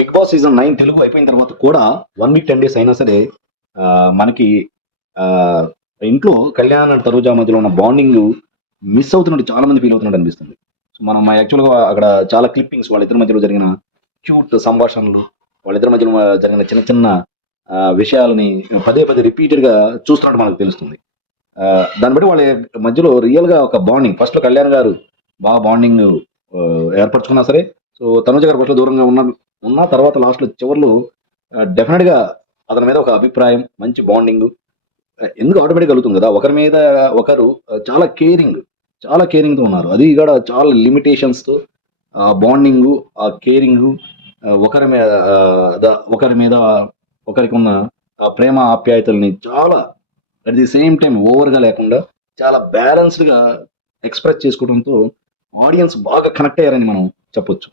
Big boss season 9 Telugu అయిపోయిన తర్వాత కూడా 1 వీక్ 10 డేస్ అయినా సరే మనకి ఇంట్లో కళ్యాణ్ అండ్ తనుజ మధ్యలో ఉన్న బాండింగ్ మిస్ అవుతున్నట్టు చాలా మంది ఫీల్ అవుతున్నట్టు అనిపిస్తుంది. సో మనం యాక్చువల్గా అక్కడ చాలా క్లిప్పింగ్స్ వాళ్ళిద్దరి మధ్యలో జరిగిన క్యూట్ సంభాషణలు, వాళ్ళిద్దరి మధ్యలో జరిగిన చిన్న చిన్న విషయాలని పదే పదే రిపీటెడ్ గా చూస్తున్నట్టు మనకు తెలుస్తుంది. దాన్ని బట్టి వాళ్ళ మధ్యలో రియల్ గా ఒక బాండింగ్, ఫస్ట్ లో కళ్యాణ్ గారు బాగా బాండింగ్ ఏర్పరచుకున్నా సరే, సో తనుజ గారు ఫస్ట్ దూరంగా ఉన్న తర్వాత లాస్ట్ లో చివర్లో డెఫినెట్ గా అతని మీద ఒక అభిప్రాయం, మంచి బాండింగ్ ఎందుకు ఆటోమేటిక్ కలుగుతుంది కదా. ఒకరి మీద ఒకరు చాలా కేరింగ్ తో ఉన్నారు. అది కూడా చాలా లిమిటేషన్స్ తో బాండింగ్, ఆ కేరింగ్, ఒకరి మీద ఒకరి మీద ఒకరికి ఉన్న ప్రేమ ఆప్యాయతల్ని చాలా at the same time over గా లేకుండా చాలా బ్యాలెన్స్డ్ గా ఎక్స్ప్రెస్ చేసుకోవడంతో ఆడియన్స్ బాగా కనెక్ట్ అయ్యారని మనం చెప్పొచ్చు.